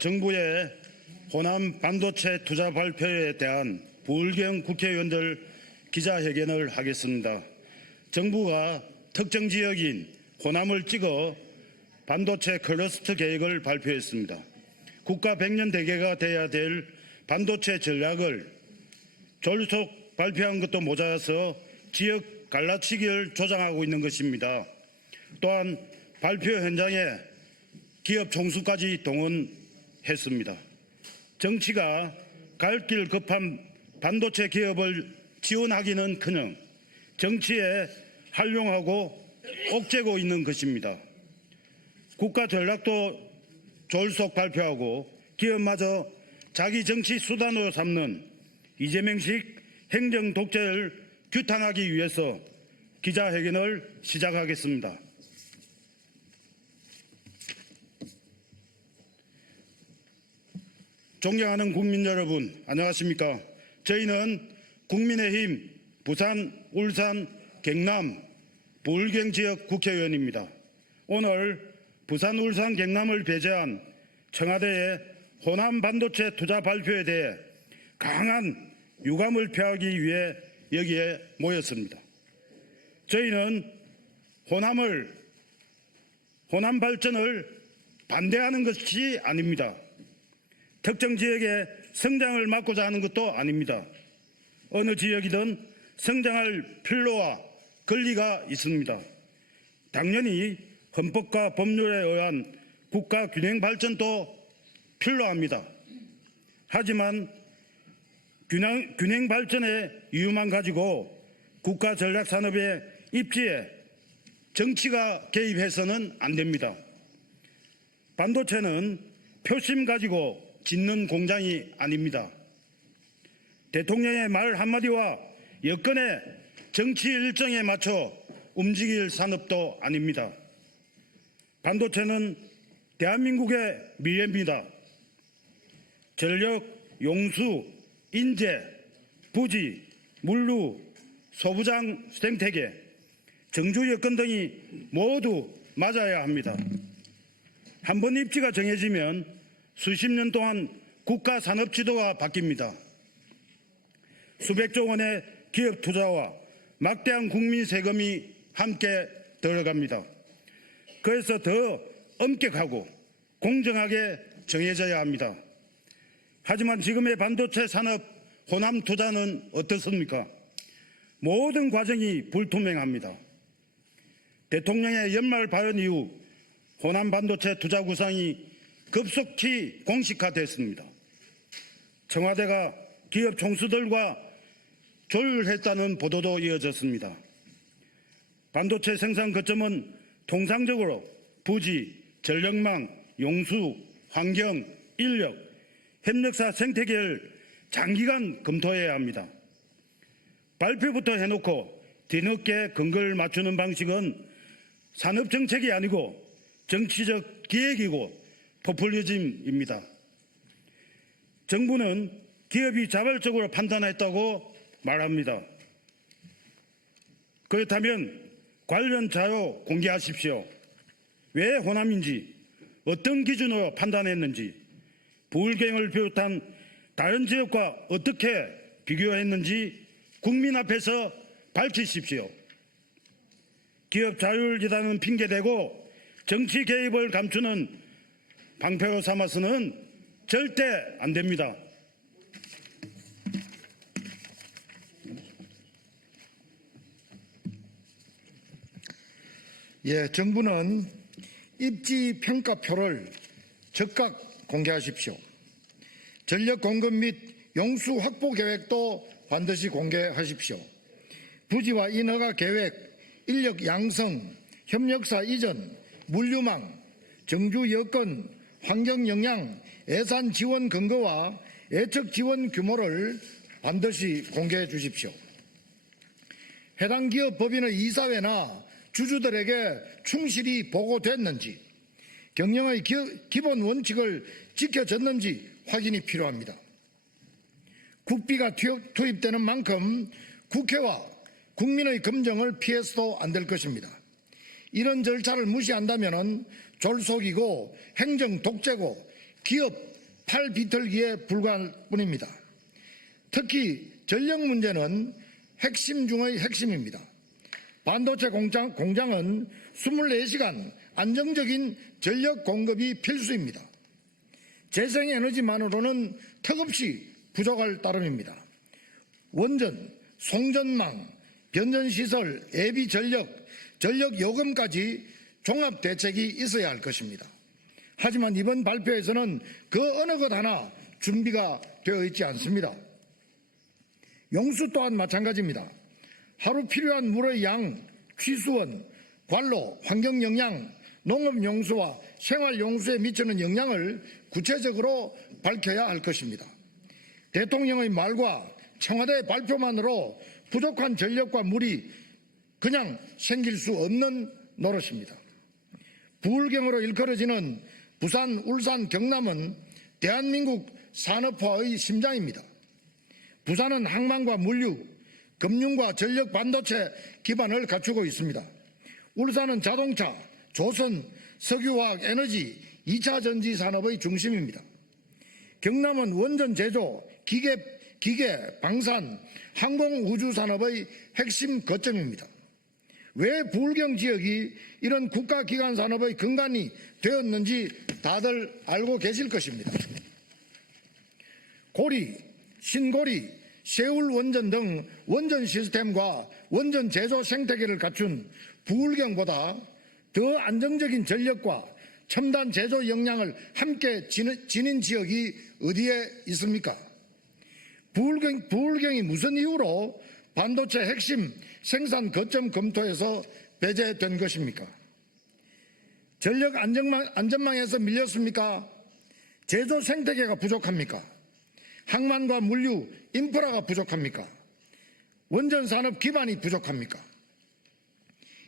정부의 호남 반도체 투자 발표에 대한 부울경 국회의원들 기자회견을 하겠습니다. 정부가 특정 지역인 호남을 찍어 반도체 클러스터 계획을 발표했습니다. 국가 100년 대계가 돼야 될 반도체 전략을 졸속 발표한 것도 모자라서 지역 갈라치기를 조장하고 있는 것입니다. 또한 발표 현장에 기업 총수까지 동원했습니다. 정치가 갈 길 급한 반도체 기업을 지원하기는커녕 정치에 활용하고 옥죄고 있는 것입니다. 국가 전략도 졸속 발표하고 기업마저 자기 정치 수단으로 삼는 이재명식 행정 독재를 규탄하기 위해서 기자회견을 시작하겠습니다. 존경하는 국민 여러분, 안녕하십니까? 저희는 국민의힘 부산, 울산, 경남, 부울경 지역 국회의원입니다. 오늘 부산, 울산, 경남을 배제한 청와대의 호남 반도체 투자 발표에 대해 강한 유감을 표하기 위해 여기에 모였습니다. 저희는 호남 발전을 반대하는 것이 아닙니다. 특정 지역의 성장을 막고자 하는 것도 아닙니다. 어느 지역이든 성장할 필요와 권리가 있습니다. 당연히 헌법과 법률에 의한 국가 균형 발전도 필요합니다. 하지만 균형 발전의 이유만 가지고 국가 전략 산업의 입지에 정치가 개입해서는 안 됩니다. 반도체는 표심 가지고 짓는 공장이 아닙니다. 대통령의 말 한마디와 여권의 정치 일정에 맞춰 움직일 산업도 아닙니다. 반도체는 대한민국의 미래입니다. 전력, 용수, 인재, 부지, 물류, 소부장 생태계, 정주 여건 등이 모두 맞아야 합니다. 한번 입지가 정해지면 수십 년 동안 국가 산업 지도가 바뀝니다. 수백조 원의 기업 투자와 막대한 국민 세금이 함께 들어갑니다. 그래서 더 엄격하고 공정하게 정해져야 합니다. 하지만 지금의 반도체 산업 호남 투자는 어떻습니까? 모든 과정이 불투명합니다. 대통령의 연말 발언 이후 호남 반도체 투자 구상이 급속히 공식화됐습니다. 청와대가 기업 총수들과 조율했다는 보도도 이어졌습니다. 반도체 생산 거점은 통상적으로 부지, 전력망, 용수, 환경, 인력, 협력사 생태계를 장기간 검토해야 합니다. 발표부터 해놓고 뒤늦게 근거를 맞추는 방식은 산업정책이 아니고 정치적 기획이고 포퓰리즘입니다. 정부는 기업이 자발적으로 판단했다고 말합니다. 그렇다면 관련 자료 공개하십시오. 왜 호남인지, 어떤 기준으로 판단했는지, 부울경을 비롯한 다른 지역과 어떻게 비교했는지 국민 앞에서 밝히십시오. 기업 자율이라는 핑계대고 정치 개입을 감추는 방패로 삼아서는 절대 안 됩니다. 정부는 입지 평가표를 즉각 공개하십시오. 전력 공급 및 용수 확보 계획도 반드시 공개하십시오. 부지와 인허가 계획, 인력 양성, 협력사 이전, 물류망, 정주 여건, 환경 영향, 예산 지원 근거와 예측 지원 규모를 반드시 공개해 주십시오. 해당 기업 법인의 이사회나 주주들에게 충실히 보고됐는지, 경영의 기본 원칙을 지켜졌는지 확인이 필요합니다. 국비가 투입되는 만큼 국회와 국민의 검증을 피해서도 안 될 것입니다. 이런 절차를 무시한다면 졸속이고 행정 독재고 기업 팔 비틀기에 불과할 뿐입니다. 특히 전력 문제는 핵심 중의 핵심입니다. 반도체 공장은 24시간 안정적인 전력 공급이 필수입니다. 재생에너지만으로는 턱없이 부족할 따름입니다. 원전, 송전망, 변전시설, 예비전력, 전력요금까지 종합대책이 있어야 할 것입니다. 하지만 이번 발표에서는 그 어느 것 하나 준비가 되어 있지 않습니다. 용수 또한 마찬가지입니다. 하루 필요한 물의 양, 취수원, 관로, 환경영향, 농업용수와 생활용수에 미치는 영향을 구체적으로 밝혀야 할 것입니다. 대통령의 말과 청와대 발표만으로 부족한 전력과 물이 그냥 생길 수 없는 노릇입니다. 부울경으로 일컬어지는 부산, 울산, 경남은 대한민국 산업화의 심장입니다. 부산은 항만과 물류, 금융과 전력 반도체 기반을 갖추고 있습니다. 울산은 자동차, 조선, 석유화학, 에너지, 2차 전지 산업의 중심입니다. 경남은 원전 제조, 기계, 방산, 항공 우주 산업의 핵심 거점입니다. 왜 부울경 지역이 이런 국가기관 산업의 근간이 되었는지 다들 알고 계실 것입니다. 고리, 신고리, 세울 원전 등 원전 시스템과 원전 제조 생태계를 갖춘 부울경보다 더 안정적인 전력과 첨단 제조 역량을 함께 지닌 지역이 어디에 있습니까? 부울경이 무슨 이유로 반도체 핵심 생산 거점 검토에서 배제된 것입니까? 전력 안전망에서 밀렸습니까? 제조 생태계가 부족합니까? 항만과 물류, 인프라가 부족합니까? 원전 산업 기반이 부족합니까?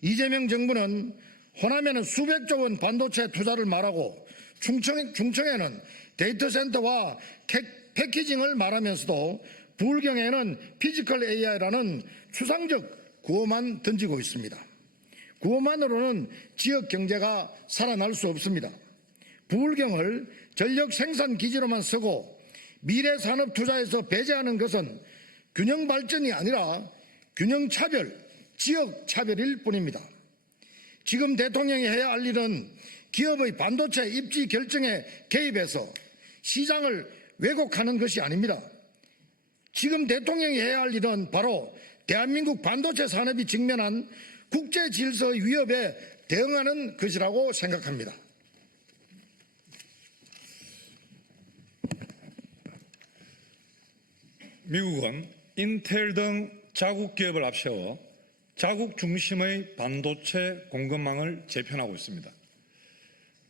이재명 정부는 호남에는 수백조 원 반도체 투자를 말하고 충청에는 데이터 센터와 패키징을 말하면서도 부울경에는 피지컬 AI라는 추상적 구호만 던지고 있습니다. 구호만으로는 지역 경제가 살아날 수 없습니다. 부울경을 전력 생산 기지로만 쓰고 미래 산업 투자에서 배제하는 것은 균형 발전이 아니라 균형 차별, 지역 차별일 뿐입니다. 지금 대통령이 해야 할 일은 기업의 반도체 입지 결정에 개입해서 시장을 왜곡하는 것이 아닙니다. 지금 대통령이 해야 할 일은 바로 대한민국 반도체 산업이 직면한 국제 질서의 위협에 대응하는 것이라고 생각합니다. 미국은 인텔 등 자국 기업을 앞세워 자국 중심의 반도체 공급망을 재편하고 있습니다.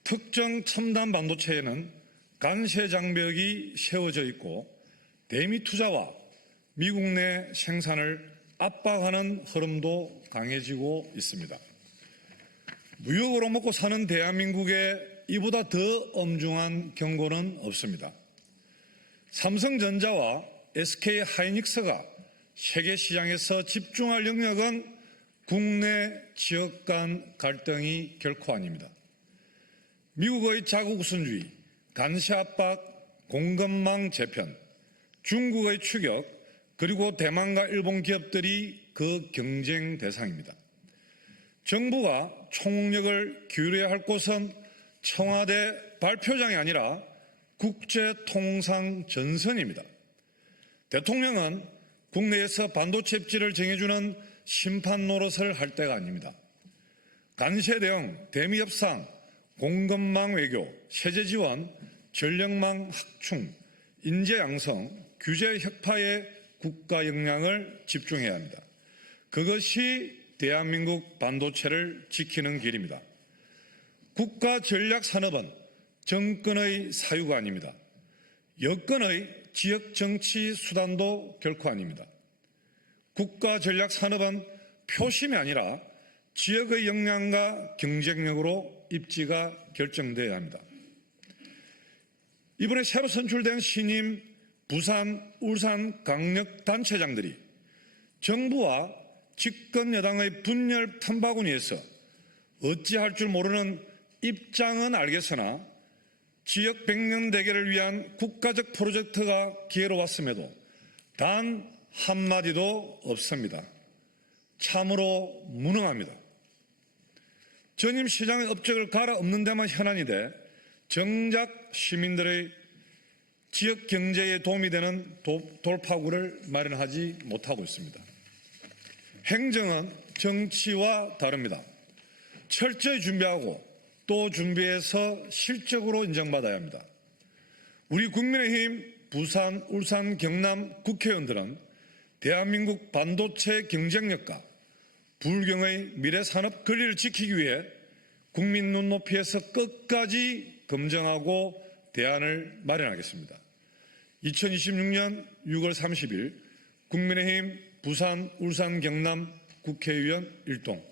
특정 첨단 반도체에는 관세 장벽이 세워져 있고 대미 투자와 미국 내 생산을 압박하는 흐름도 강해지고 있습니다. 무역으로 먹고 사는 대한민국에 이보다 더 엄중한 경고는 없습니다. 삼성전자와 SK 하이닉스가 세계 시장에서 집중할 영역은 국내 지역 간 갈등이 결코 아닙니다. 미국의 자국 우선주의, 관세 압박, 공급망 재편, 중국의 추격, 그리고 대만과 일본 기업들이 그 경쟁 대상입니다. 정부가 총력을 기울여야 할 곳은 청와대 발표장이 아니라 국제통상 전선입니다. 대통령은 국내에서 반도체 입지를 정해주는 심판 노릇을 할 때가 아닙니다. 관세 대응, 대미 협상, 공급망 외교, 세제 지원, 전력망 확충, 인재 양성, 규제 혁파에 국가 역량을 집중해야 합니다. 그것이 대한민국 반도체를 지키는 길입니다. 국가 전략 산업은 정권의 사유가 아닙니다. 여권의 지역 정치 수단도 결코 아닙니다. 국가 전략 산업은 표심이 아니라 지역의 역량과 경쟁력으로 입지가 결정되어야 합니다. 이번에 새로 선출된 신임 부산, 울산 강력단체장들이 정부와 집권 여당의 분열 틈바구니에서 어찌할 줄 모르는 입장은 알겠으나 지역 백년 대계를 위한 국가적 프로젝트가 기회로 왔음에도 단 한마디도 없습니다. 참으로 무능합니다. 전임 시장의 업적을 갈아엎는 데만 현안이 돼 정작 시민들의 지역 경제에 도움이 되는 돌파구를 마련하지 못하고 있습니다. 행정은 정치와 다릅니다. 철저히 준비하고 또 준비해서 실적으로 인정받아야 합니다. 우리 국민의힘 부산, 울산, 경남 국회의원들은 대한민국 반도체 경쟁력과 불경의 미래 산업 권리를 지키기 위해 국민 눈높이에서 끝까지 검증하고 대안을 마련하겠습니다. 2026년 6월 30일 국민의힘 부산, 울산, 경남 국회의원 일동